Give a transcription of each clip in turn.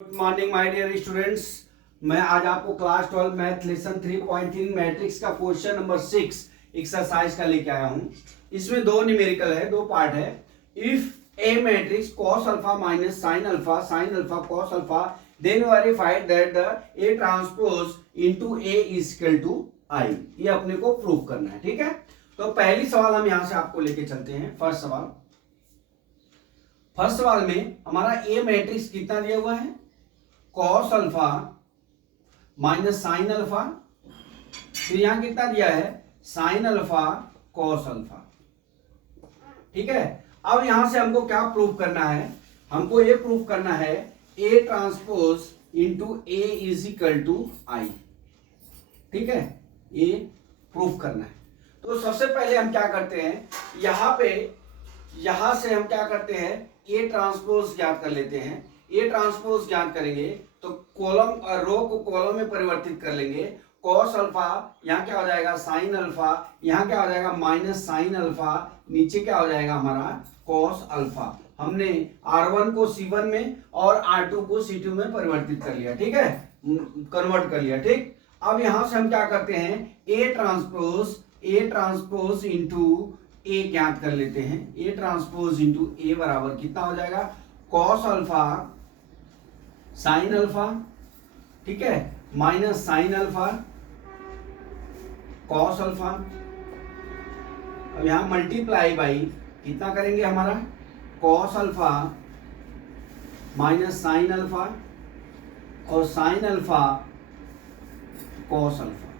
Good morning my dear students. मैं आज आपको क्लास 12 मैथ लेसन 3.3 मैट्रिक्स का क्वेश्चन नंबर 6 एक्सरसाइज का लेके आया हूं। इसमें दो न्यूमेरिकल है, दो पार्ट है। If A matrix cos alpha minus sin alpha cos alpha then verified that the A transpose into A is equal to I. ये अपने को प्रूव करना है, ठीक है। तो पहली सवाल हम यहां से आपको लेके चलते हैं। फर्स्ट सवाल में हमारा ए मैट्रिक्स कितना दिया हुआ है, cos alpha minus sine alpha, फिर यहां कितना दिया है साइन अल्फा cos अल्फा, ठीक है। अब यहां से हमको क्या प्रूव करना है, हमको ये प्रूव करना है A transpose into A is equal to I, ठीक है। ये प्रूव करना है। तो सबसे पहले हम क्या करते हैं, यहां से हम क्या करते हैं, ए ट्रांसपोज ज्ञात कर लेते हैं। ए ट्रांसपोज ज्ञात करेंगे तो कॉलम और रो को कॉलम में परिवर्तित कर लेंगे। कॉस अल्फा यहाँ क्या हो जाएगा साइन अल्फा, यहाँ क्या हो जाएगा माइनस साइन अल्फा, नीचे क्या हो जाएगा हमारा कॉस अल्फा। हमने R1 को C1 में और R2 को C2 में परिवर्तित कर लिया, ठीक है, कन्वर्ट कर लिया, ठीक। अब यहां से हम क्या करते हैं, ए ट्रांसपोज इंटू ए ज्ञात कर लेते हैं। ए ट्रांसपोज इंटू ए बराबर कितना हो जाएगा, कॉस अल्फा साइन अल्फा, ठीक है, minus sine alpha cos alpha. अब यहां मल्टीप्लाई बाई कितना करेंगे हमारा cos alpha minus sine alpha और साइन अल्फा कॉस अल्फा,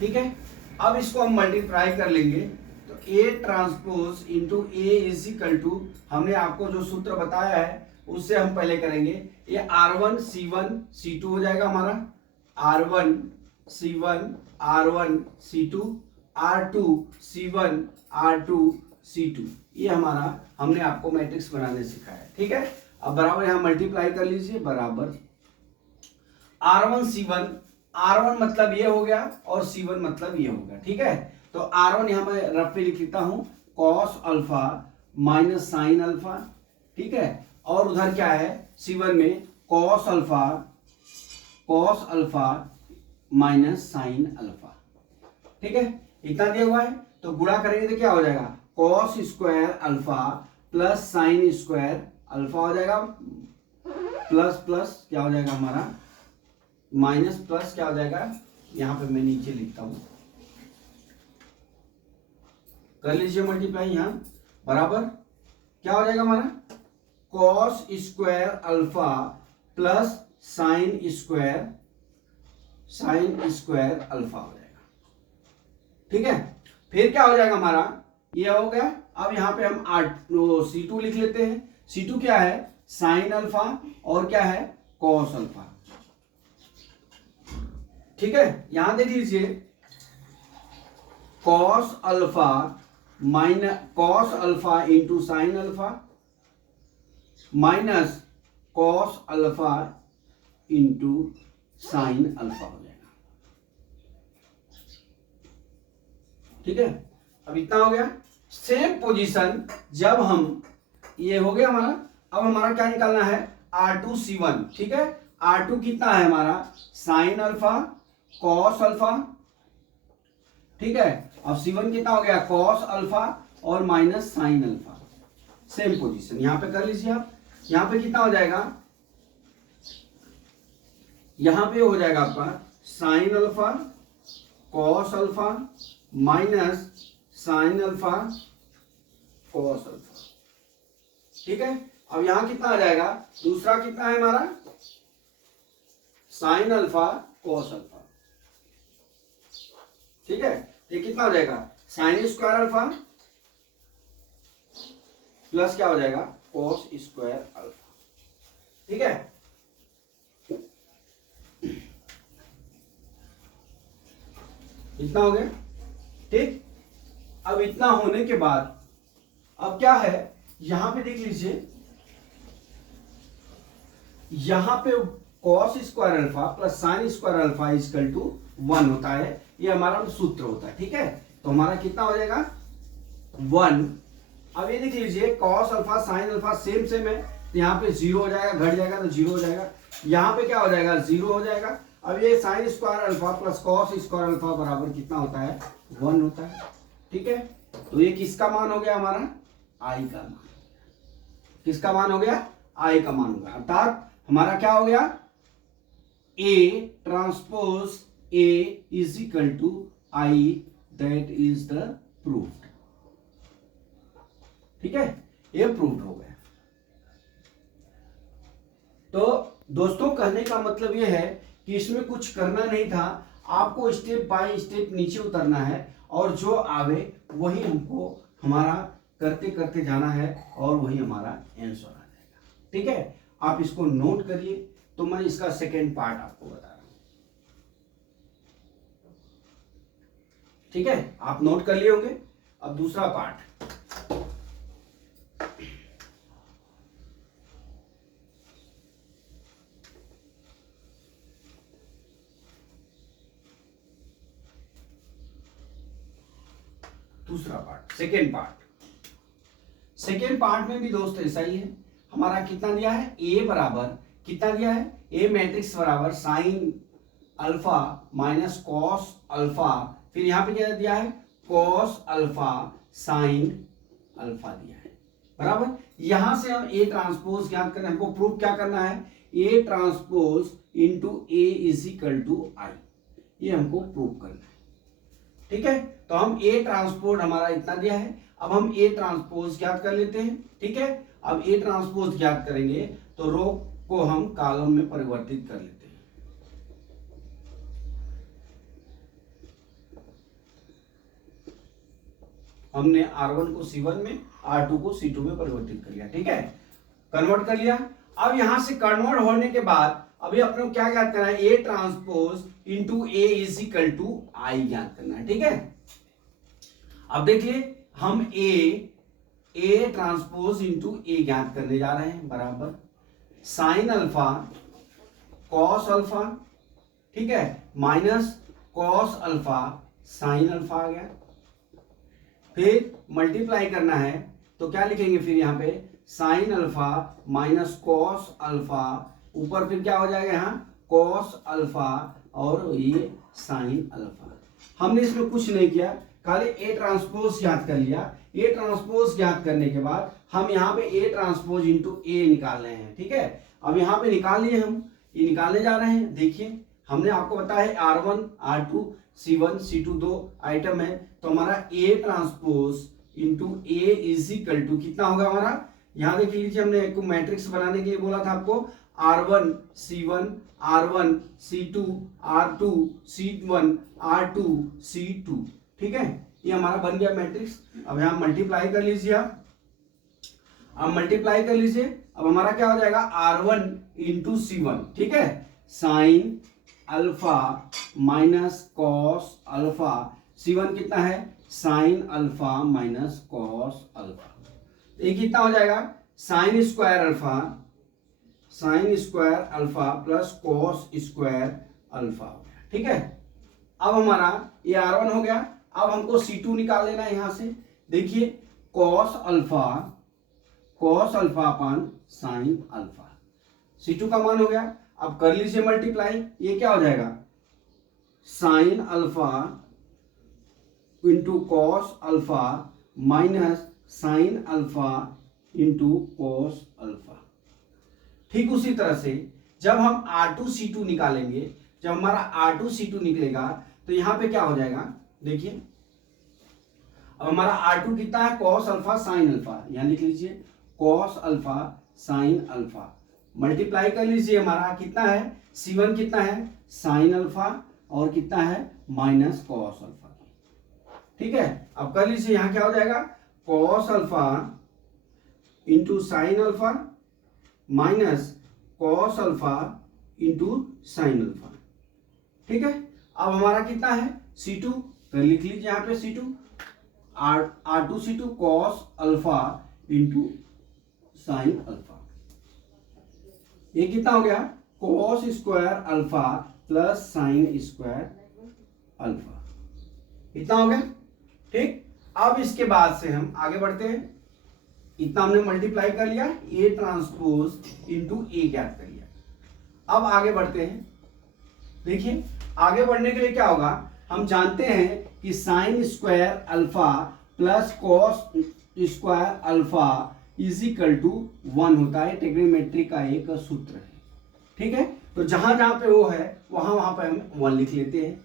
ठीक है। अब इसको हम मल्टीप्लाई कर लेंगे तो A transpose into A is equal to, हमने आपको जो सूत्र बताया है उससे हम पहले करेंगे। ये R1 C1 C2 हो जाएगा हमारा, R1 C1 R1 C2 R2 C1 R2 C2। ये हमारा हमने आपको मैट्रिक्स बनाने सिखाया है, ठीक है। अब बराबर यहां मल्टीप्लाई कर लीजिए, बराबर R1 C1, R1 मतलब ये हो गया और C1 मतलब ये हो गया, ठीक है। तो R1 यहां मैं रफ पे लिख लेता हूं cos alpha minus sine alpha, ठीक है, और उधर क्या है C1 में cos alpha minus sine alpha, ठीक है। इतना दिया हुआ है तो गुणा करेंगे तो क्या हो जाएगा cos square alpha plus sine square alpha हो जाएगा, प्लस प्लस क्या हो जाएगा हमारा माइनस प्लस क्या हो जाएगा, यहां पे मैं नीचे लिखता हूं, कर लीजिए मल्टीप्लाई, यहां बराबर क्या हो जाएगा हमारा cos square alpha plus sine square alpha हो जाएगा, ठीक है। फिर क्या हो जाएगा हमारा, ये हो गया। अब यहां पे हम C2 लिख लेते हैं। C2 क्या है साइन अल्फा और क्या है cos अल्फा, ठीक है। यहां देख लीजिए cos alpha into sine alpha minus cos alpha into sine alpha हो जाएगा, ठीक है। अब इतना हो गया। सेम पोजीशन जब हम, ये हो गया हमारा। अब हमारा क्या निकालना है R2 C1, ठीक है। R2 कितना है हमारा साइन अल्फा cos अल्फा, ठीक है। अब C1 कितना हो गया cos अल्फा और minus sine alpha. Same position यहां पे कर लीजिए आप। यहां पे कितना हो जाएगा, यहां पे हो जाएगा आपका sine alpha cos alpha minus sine alpha cos alpha, ठीक है। अब यहां कितना आ जाएगा, दूसरा कितना है हमारा साइन अल्फा cos अल्फा, ठीक है। ये कितना हो जाएगा साइन स्क्वायर अल्फा प्लस क्या हो जाएगा cos स्क्वायर अल्फा, ठीक है। इतना हो गया, ठीक। अब इतना होने के बाद अब क्या है, यहां पे देख लीजिए, यहां पे cos square alpha plus sine square alpha equal to 1 होता है। ये हमारा सूत्र होता है, ठीक है। तो हमारा कितना हो जाएगा 1। अब ये देख लीजिए cos alpha sine alpha same है, तो यहाँ पे 0 हो जाएगा, घट जाएगा तो 0 हो जाएगा, यहाँ पे क्या हो जाएगा 0 हो जाएगा। अब ये sign square alpha plus cos square alpha बराबर कितना होता है 1 होता है। ठीक है, तो ये किसका मान हो गया हमारा आई का मान। किसका मान हो गया आई का मान हो गया, अर्थात हमारा क्या हो गया A transpose A is equal to I, that is the proofed. ठीक है, ये प्रूफ्ड हो गया। तो दोस्तों कहने का मतलब ये है कि इसमें कुछ करना नहीं था, आपको स्टेप बाय स्टेप नीचे उतरना है और जो आवे वही हमको हमारा करते करते जाना है और वही हमारा आंसर आ जाएगा। ठीक है, आप इसको नोट करिए। तो मैं इसका सेकेंड पार्ट आपको बता रहा हूं। ठीक है, आप नोट कर लिए होंगे। अब दूसरा पार्ट, सेकेंड पार्ट में भी दोस्त ऐसा ही है। हमारा कितना दिया है ए बराबर कितना दिया है, ए मैट्रिक्स बराबर sine alpha minus cos alpha, फिर यहां पे क्या दिया है कॉस अल्फा साइन अल्फा दिया है बराबर। यहां से हम ए ट्रांसपोज ज्ञात करना है, हमको प्रूफ क्या करना है A transpose into A is equal to I, ये हमको प्रूफ करना है। ठीक है, तो हम ए ट्रांसपोज हमारा इतना दिया है, अब हम ए ट्रांसपोज ज्ञात कर लेते हैं। ठीक है, अब ए ट्रांसपोज ज्ञात करेंगे तो रो को हम कॉलम में परिवर्तित कर लेते हैं। हमने R1 को C1 में, R2 को C2 में परिवर्तित कर लिया। ठीक है, कन्वर्ट कर लिया। अब यहां से कन्वर्ट होने के बाद अभी अपने को क्या ज्ञात करना है A transpose into A is equal to I ज्ञात करना है। ठीक है, अब देखिए हम ए ट्रांसपोज इंटू ए ज्ञात करने जा रहे हैं बराबर साइन अल्फा कॉस अल्फा, ठीक है, minus cos alpha sine alpha आ गया। फिर मल्टीप्लाई करना है तो क्या लिखेंगे फिर यहाँ पे sine alpha minus cos alpha, ऊपर फिर क्या हो जाएगा यहाँ कॉस अल्फा और ये साइन अल्फा। हमने इसमें कुछ नहीं किया, खाली ए ट्रांसपोज ज्ञात कर लिया। ए ट्रांसपोज ज्ञात करने के बाद हम यहाँ पे ए ट्रांसपोज इंटू ए निकाल रहे हैं। ठीक है, अब यहाँ पे निकाल लिए, हम ये निकालने जा रहे हैं। देखिए हमने आपको बताया है R1 R2 C1 C2 दो आइटम है, तो हमारा A transpose into A is equal to कितना होगा हमारा, यहाँ देख लीजिए हमने एक मैट्रिक्स बनाने के लिए बोला था आपको R1 C1 R1 C2 R2 C1 R2 C2। ठीक है, ये हमारा बन गया मैट्रिक्स। अब यहाँ मल्टीप्लाई कर लीजिए आप, अब मल्टीप्लाई कर लीजिए। अब हमारा क्या हो जाएगा R1 इंटू C1, ठीक है, sine alpha minus cos alpha, C1 कितना है sine alpha minus cos alpha, ये कितना हो जाएगा sign square alpha plus cos square alpha हो गया। ठीक है, अब हमारा ये R1 हो गया। अब हमको C2 निकाल लेना है यहां से। देखिए कॉस अल्फा अपन साइन अल्फा, C2 का मान हो गया। अब कर लीजिए मल्टीप्लाई, ये क्या हो जाएगा sine alpha into cos alpha minus sine alpha into cos alpha. ठीक उसी तरह से जब हम R2 C2 निकालेंगे, जब हमारा R2 C2 निकलेगा तो यहां पे क्या हो जाएगा, देखिए अब हमारा R2 कितना है कॉस अल्फा साइन अल्फा, यहां लिख लीजिए cos alpha sine alpha, multiply कर लीजिए हमारा कितना है C1 कितना है साइन अल्फा और कितना है माइनस कॉस अल्फा। ठीक है, अब कर लीजिए यहां क्या हो जाएगा cos alpha into sine alpha minus cos alpha into sine alpha. ठीक है, अब हमारा कितना है C2, तो लिख लीजिए यहां पे C2 R2 C2 cos alpha into sine alpha, ये कितना हो गया cos square alpha plus sine square alpha, इतना हो गया। ठीक, अब इसके बाद से हम आगे बढ़ते हैं। इतना हमने मल्टीप्लाई कर लिया, ए ट्रांसपोज इंटू ए ज्ञात कर लिया। अब आगे बढ़ते हैं। देखिए आगे बढ़ने के लिए क्या होगा, हम जानते हैं कि sine square alpha plus cos square alpha is equal to 1 होता है, ट्रिग्नोमेट्री का एक सूत्र है। ठीक है, तो जहां जहां पे वो है वहां पे हम 1 लिख लेते हैं,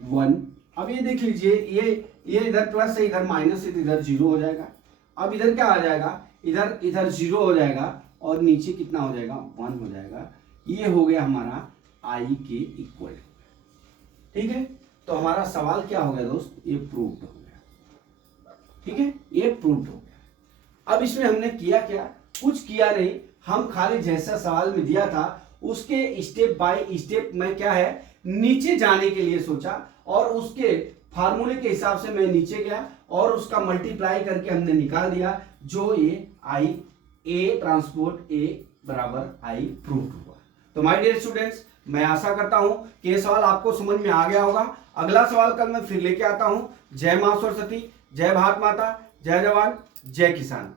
1। अब ये देख लीजिए, ये इधर प्लस है, इधर माइनस है, तो इधर 0 हो जाएगा। अब इधर क्या आ जाएगा, इधर 0 हो जाएगा और नीचे कितना हो जाएगा, 1 हो जाएगा। ये हो गया हमारा आई के इक्वल। ठीक है, तो हमारा सवाल क्या हो गया दोस्त, ये प्रूव्ड हो गया। ठीक है, ये प्रूव्ड हो गया। अब इसमें हमने किया क्या, कुछ किया नहीं, हम खाली जैसा सवाल में दिया था उसके स्टेप बाय स्टेप में क्या है नीचे जाने के लिए सोचा, और उसके फार्मूले के हिसाब से मैं नीचे गया और उसका मल्टीप्लाई करके हमने निकाल दिया, जो ये आई ए ट्रांसपोर्ट ए बराबर आई प्रूव्ड हुआ। तो माय डियर स्टूडेंट्स, मैं आशा करता हूं कि ये सवाल आपको समझ में आ गया होगा। अगला सवाल कल मैं फिर लेके आता हूं। जय मां सरस्वती, जय भारत माता, जय जवान, जय किसान।